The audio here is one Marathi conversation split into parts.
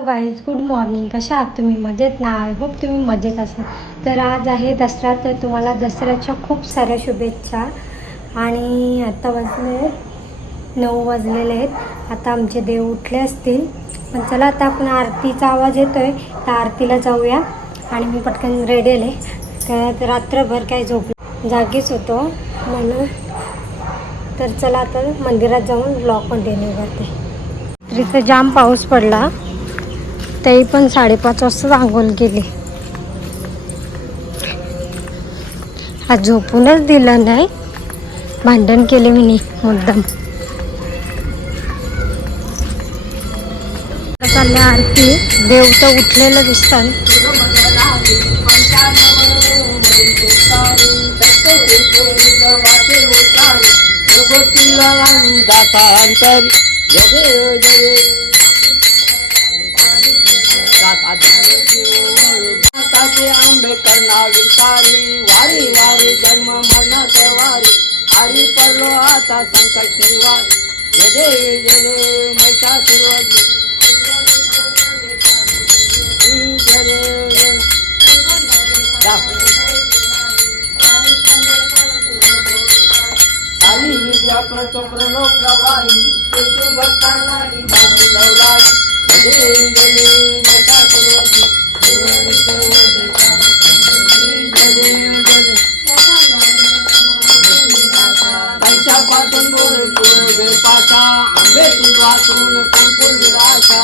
Hello guys, good morning. कशा आहात तुम्ही? मजेत ना? आय होप तुम्ही मजेत असाल. तर आज आहे दसरा, तर तुम्हाला दसऱ्याच्या खूप साऱ्या शुभेच्छा. आणि आता वाजले 9 वाजलेले आहेत. आता आमचे देव उठले असतील, पण चला आता आपण आरतीचा आवाज येतो आहे तर आरतीला जाऊया. आणि मी पटकन रेडी आले, तर रात्रभर काही जागीच होतो म्हणून. तर चला आता मंदिरात जाऊन ब्लॉग कंटिन्यू करते. तर इथं जाम पाऊस पडला, तरी पण 5:30 वाजता आंघोळ केली. आज झोपूनच दिलं नाही, भांडण केले मी मुद्दाम. चालले आरती, देव तर उठलेलं दिसतात. आंबेडकर नाविकारी वारी वारी जन्म मरण सवारी हरी पडलो आता संकट वारी जय जय महिषासुरवधी सारी विद्या प्रचोप्रणो प्रभारी भक्तांना जय जय महिषासुरवधी पैशापासून बेपाचा आंबेतून वाचून कोणपूर विलासा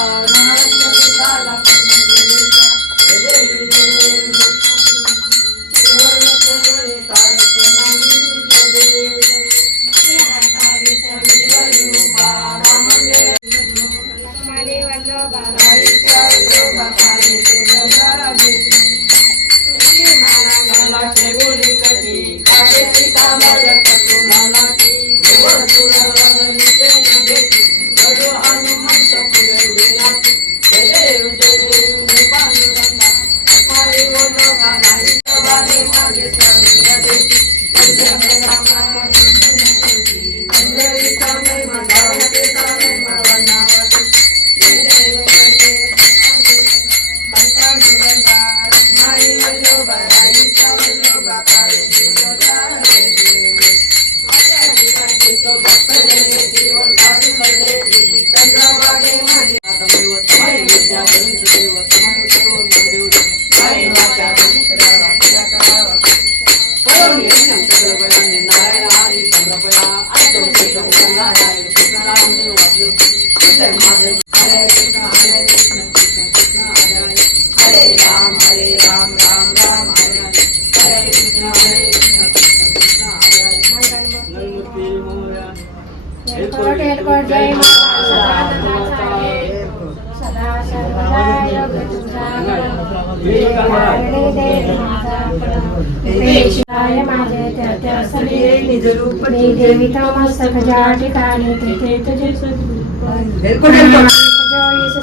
ज्या ठिकाणी तिथे तुझे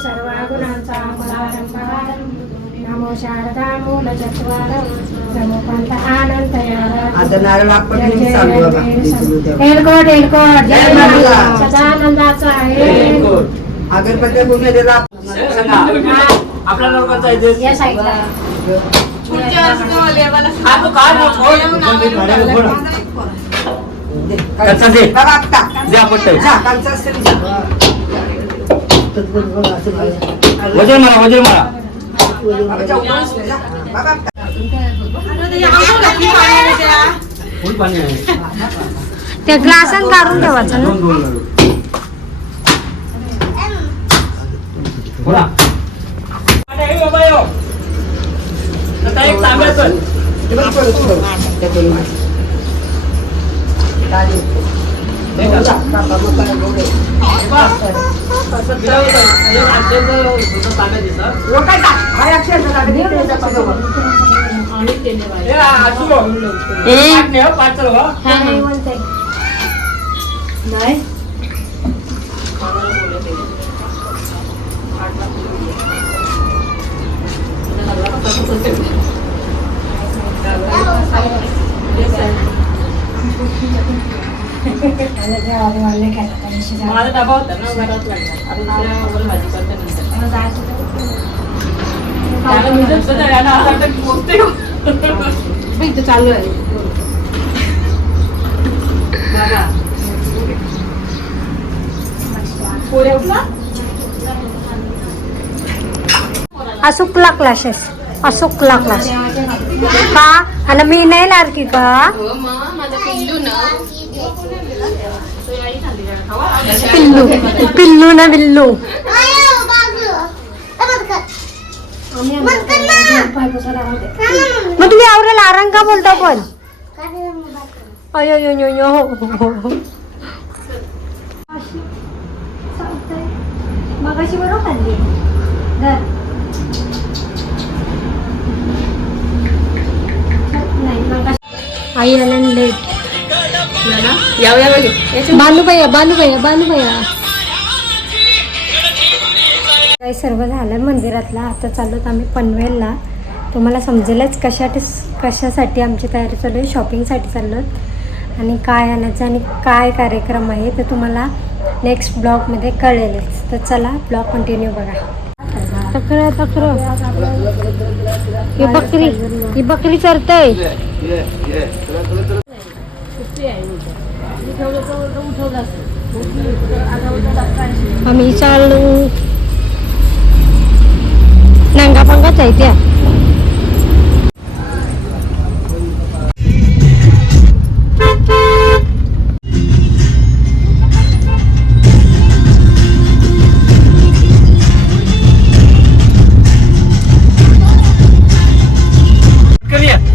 सर्व गुणांचा नमो शारदा मूल चत्वार नमो पंथ आनंद एलकोट एलकोट जय सदानंदाचा अगरबत्त्या आपल्या लोकांचा या साईडला वजन मारा त्या ग्लासात काढून ठेवायचं ना. नाही माझा डबा होता ना घरात लागला आता भाजी करते नंतर इथे चालू आहे अशोकला क्लासेस अशोकला क्लास का आणि मी नाही लारकी का पिल्लू पिल्लू ना बिल्लू मग तुम्ही आवरेल आराम का बोलता पण अयो यो यो यो हो मगाशी बरोबर खाल्ली आई आला लेट बालू भैया काही सर्व झालं मंदिरातला. आता चाललोत आम्ही पनवेलला. तुम्हाला समजेलच कशासाठी आमची तयारी चालू आहे. शॉपिंगसाठी चाललोत आणि काय आणायचं आणि काय कार्यक्रम आहे ते तुम्हाला नेक्स्ट ब्लॉगमध्ये कळेलच. तर चला ब्लॉग कंटिन्यू बघा. तक्र ही बकरी चरतय. आम्ही चालू नंगा पंगाच आहे त्या.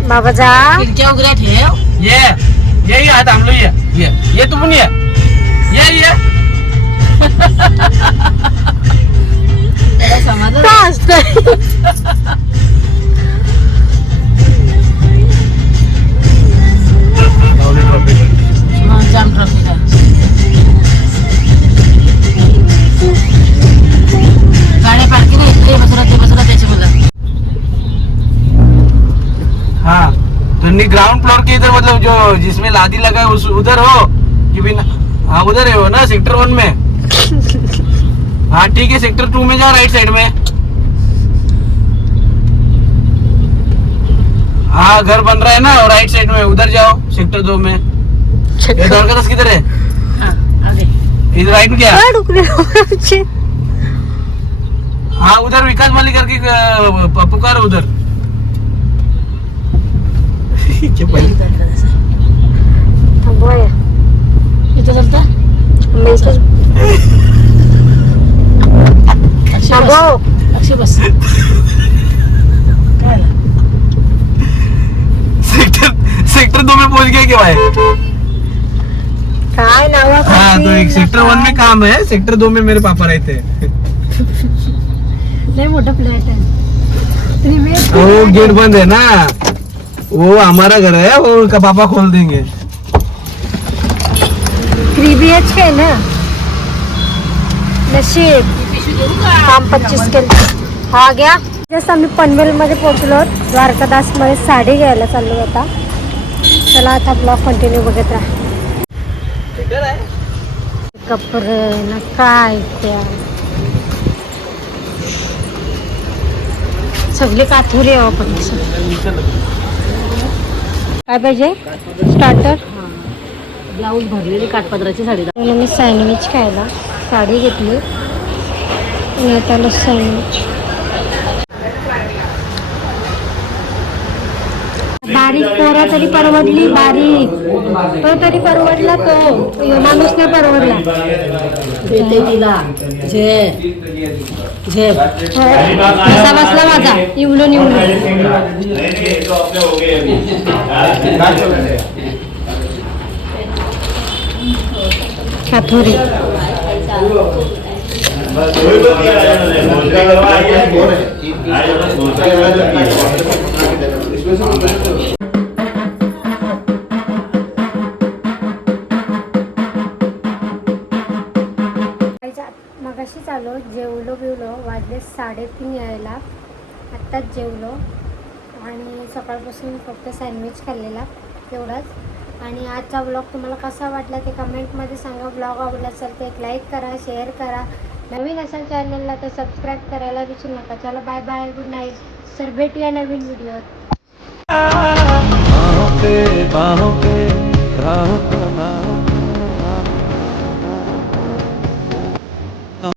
बाबा जा खिडक्या उघड्या ठेव. ये आता आमलो ये तू पण ये समाधान काय असतंय जाम ट्रॉफिक आहे. गाड्या पार्किंग इकडे बसला ते बसला त्याच्या मला. हाँ तो ग्राउंड फ्लोर के इधर मतलब जो जिसमें लादी लगा है उस उधर हो कि बिना. हाँ उधर है वो ना सेक्टर 1 में. हाँ ठीक है सेक्टर 2 में जाओ राइट साइड में. हाँ घर बन रहा है ना राइट साइड में उधर जाओ सेक्टर 2 में. ये द्वारकादास किधर है? इधर राइट में क्या? हाँ उधर विकास माली करके पुकार उधर. इथं चलता अक्षय बस. सेक्टर 2 में पहुंच गए क्या भाई? काय नाव. हाँ तो एक सेक्टर 1 में काम है. सेक्टर 2 में मेरे पापा रहते हैं. लय मोठा फ्लॅट आहे. वो गेट बंद है ना. वो हमारा घर है वो का पापा खोल देंगे. 3 BHK है ना. नशीब काम 25 के आ गया. जस्ट आम्ही पनवेलमध्ये पोहोचलो. द्वारकादासमध्ये साडी घ्यायला चाललो आता. चला आता ब्लॉग कंटिन्यू बघत राहा. कपडे ना काय त्या सगळे काथुरी आहे आपण. काय पाहिजे स्टार्टर. ब्लाऊज भरलेली काठपदराची साडी. मी सँडविच खायला साडी घेतली आणि आता सँडविच. बारीक पोरा तरी परवडली. बारीक तो तरी परवडला. तो माणूस नाही परवडला. देते तिला झेप कसा बसला माझा इवलून काथोरी. मगाशी चालू जेवलो बिवलो. वाजले 3:30 यायला. आत्ताच जेवलो आणि सकाळपासून फक्त सँडविच खाल्लेला तेवढाच. आणि आजचा ब्लॉग तुम्हाला कसा वाटला ते कमेंटमध्ये सांगा. ब्लॉग आवडला असेल तर एक लाईक करा, शेअर करा नवीन असाल चॅनलला तर सबस्क्राईब करायला विसरू नका. चला bye bye, good night. Sir भेटूया नवीन व्हिडिओत.